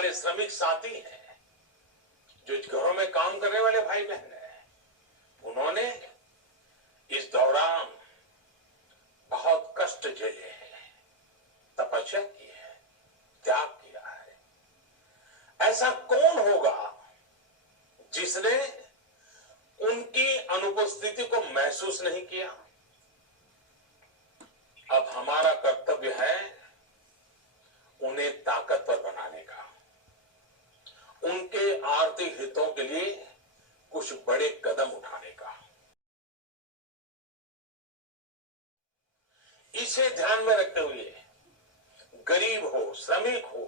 हमारे श्रमिक साथी हैं, जो घरों में काम करने वाले भाई बहन हैं, उन्होंने इस दौरान बहुत कष्ट झेले हैं, तपस्या की है, त्याग किया है। ऐसा कौन होगा जिसने उनकी अनुपस्थिति को महसूस नहीं किया? अब हमारा कर्तव्य है उन्हें ताकतवर बनाने का, उनके आर्थिक हितों के लिए कुछ बड़े कदम उठाने का। इसे ध्यान में रखते हुए गरीब हो, श्रमिक हो,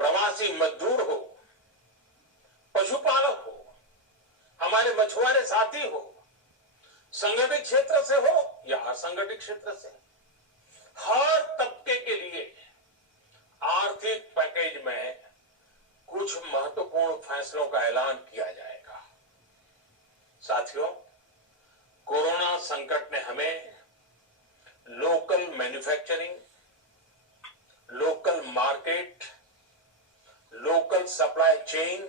प्रवासी मजदूर हो, पशुपालक हो, हमारे मछुआरे साथी हो, संगठित क्षेत्र से हो या असंगठित क्षेत्र से, हर तबके के लिए आर्थिक पैकेज में कुछ महत्वपूर्ण फैसलों का ऐलान किया जाएगा। साथियों, कोरोना संकट ने हमें local manufacturing, local market, local supply chain,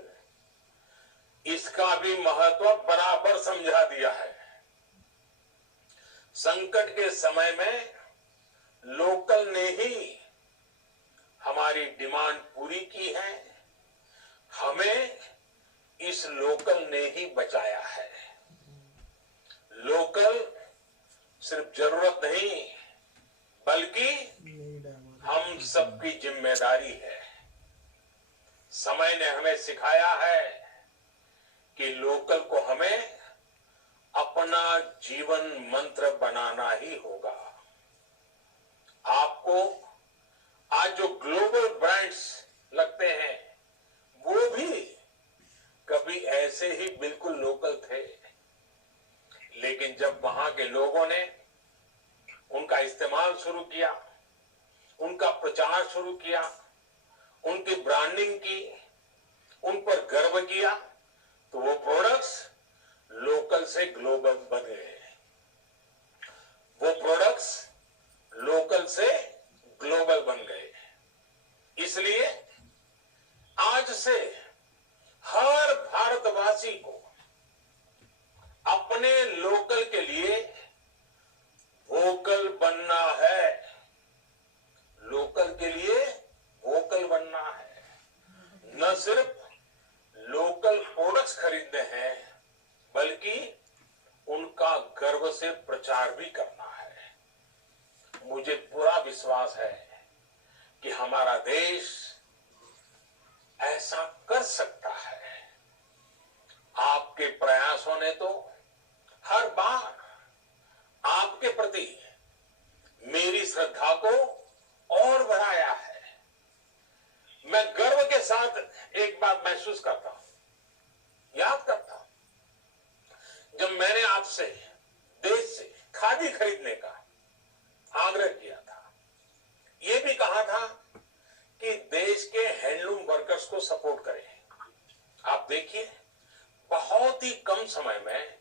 इसका भी महत्व बराबर समझा दिया है। संकट के समय में लोकल ने ही हमारी डिमांड पूरी की है, हमें इस लोकल ने ही बचाया है। लोकल सिर्फ जरूरत नहीं बल्कि हम सबकी जिम्मेदारी है। समय ने हमें सिखाया है कि लोकल को हमें अपना जीवन मंत्र बनाना ही होगा। आपको आज जो ग्लोबल ब्रांड्स लगते हैं वो भी कभी ऐसे ही बिल्कुल लोकल थे, लेकिन जब वहां के लोगों ने उनका इस्तेमाल शुरू किया, उनका प्रचार शुरू किया, उनकी ब्रांडिंग की, उन पर गर्व किया, तो वो प्रोडक्ट्स लोकल से ग्लोबल बन गए। वो प्रोडक्ट्स लोकल से ग्लोबल बन गए। इसलिए आज से हर भारतवासी को अपने लोकल के लिए वोकल बनना है। लोकल के लिए वोकल बनना है। न सिर्फ लोकल प्रोडक्ट्स खरीदने हैं बल्कि उनका गर्व से प्रचार भी करना है। मुझे पूरा विश्वास है कि हमारा देश ऐसा कर सकता है। आपके प्रयासों ने तो हर बार आपके प्रति मेरी श्रद्धा को और बढ़ाया है। मैं गर्व के साथ एक बात महसूस करता हूं, याद करता हूं, जब मैंने आपसे देश से खादी खरीदने का आग्रह किया था, यह भी कहा था कि देश के हैंडलूम वर्कर्स को सपोर्ट करें। आप देखिए, बहुत ही कम समय में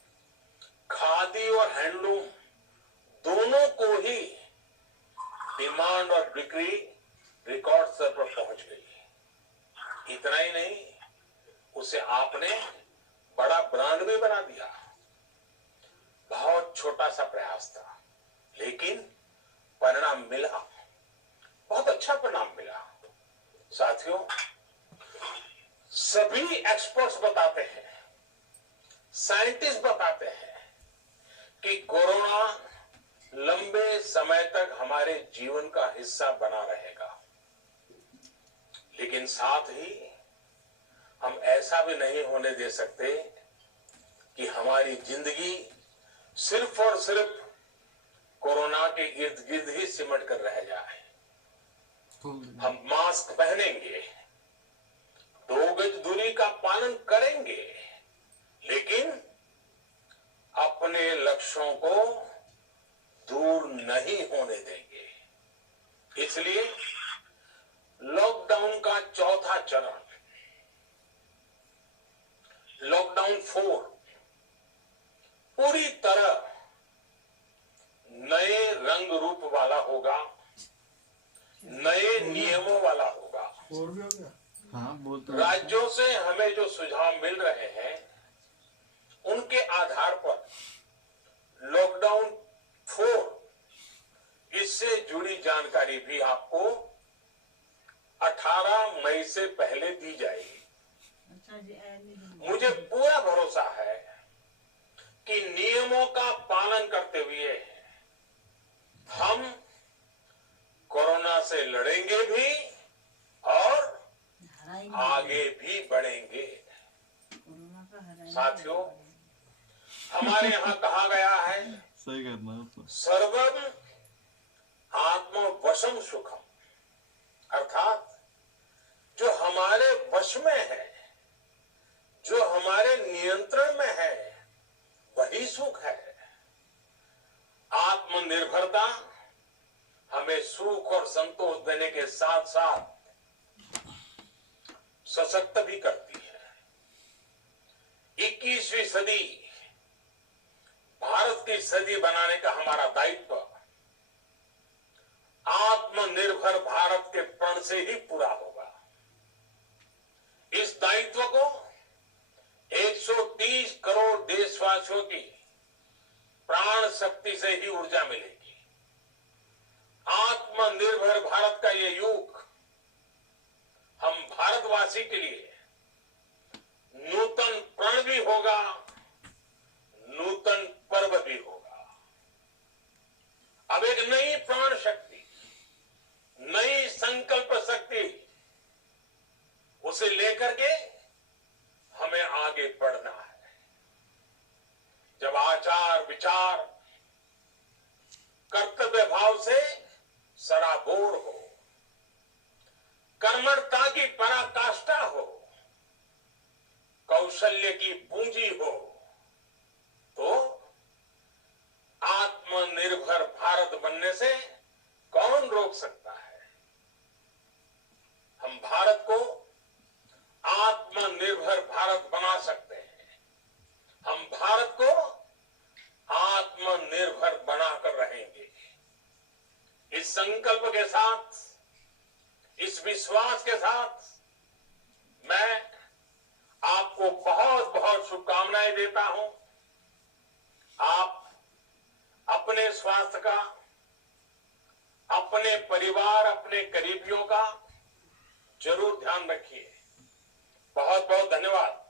खादी और हैंडलूम दोनों को ही डिमांड और बिक्री रिकॉर्ड स्तर पर पहुंच गई। इतना ही नहीं, उसे आपने बड़ा ब्रांड भी बना दिया। बहुत छोटा सा प्रयास था, लेकिन परिणाम मिला, बहुत अच्छा परिणाम मिला। साथियों, सभी एक्सपर्ट्स बताते हैं, साइंटिस्ट बताते हैं कि कोरोना लंबे समय तक हमारे जीवन का हिस्सा बना रहेगा। लेकिन साथ ही हम ऐसा भी नहीं होने दे सकते कि हमारी जिंदगी सिर्फ और सिर्फ कोरोना के इर्द गिर्द ही सिमट कर रह जाए। हम मास्क पहनेंगे, 2 गज दूरी का पालन करेंगे, लेकिन अपने लक्ष्यों को दूर नहीं होने देंगे। इसलिए लॉकडाउन का चौथा चरण, लॉकडाउन 4, पूरी तरह नए रंग रूप वाला होगा, नए नियमों वाला होगा। हाँ बोल तो राज्यों से हमें जो सुझाव मिल रहे हैं उनके आधार पर लॉकडाउन 4 इससे जुड़ी जानकारी भी आपको 18 मई से पहले दी जाएगी। मुझे पूरा भरोसा है कि नियमों का पालन करते हुए हम कोरोना से लड़ेंगे भी और आगे भी बढ़ेंगे। साथियों, हमारे यहाँ कहा गया है सही करना है। सर्वम आत्मवशम सुखम, अर्थात जो हमारे वश में है, जो हमारे नियंत्रण में है, वही सुख है। आत्मनिर्भरता हमें सुख और संतोष देने के साथ साथ सशक्त भी करती है। 21वीं सदी भारत की सदी बनाने का हमारा दायित्व आत्मनिर्भर भारत के प्रण से ही पूरा होगा। इस दायित्व को 130 करोड़ देशवासियों की प्राण शक्ति से ही ऊर्जा मिलेगी। आत्मनिर्भर भारत का ये युग हम भारतवासी के लिए नूतन प्रण भी होगा, नूतन पर्व भी होगा। अब एक नई प्राण शक्ति, नई संकल्प शक्ति, उसे लेकर के हमें आगे बढ़ना है। जब आचार विचार कर्तव्य भाव से सराबोर हो, कर्मठता की पराकाष्ठा हो, कौशल्य की पूंजी हो, तो आत्मनिर्भर भारत बनने से कौन रोक सकता है। हम भारत को आत्मनिर्भर भारत बना सकते हैं। हम भारत को आत्मनिर्भर बनाकर रहेंगे। इस संकल्प के साथ, इस विश्वास के साथ मैं आपको बहुत बहुत शुभकामनाएं देता हूं। आप अपने स्वास्थ्य का, अपने परिवार, अपने करीबियों का जरूर ध्यान रखिए। बहुत बहुत धन्यवाद।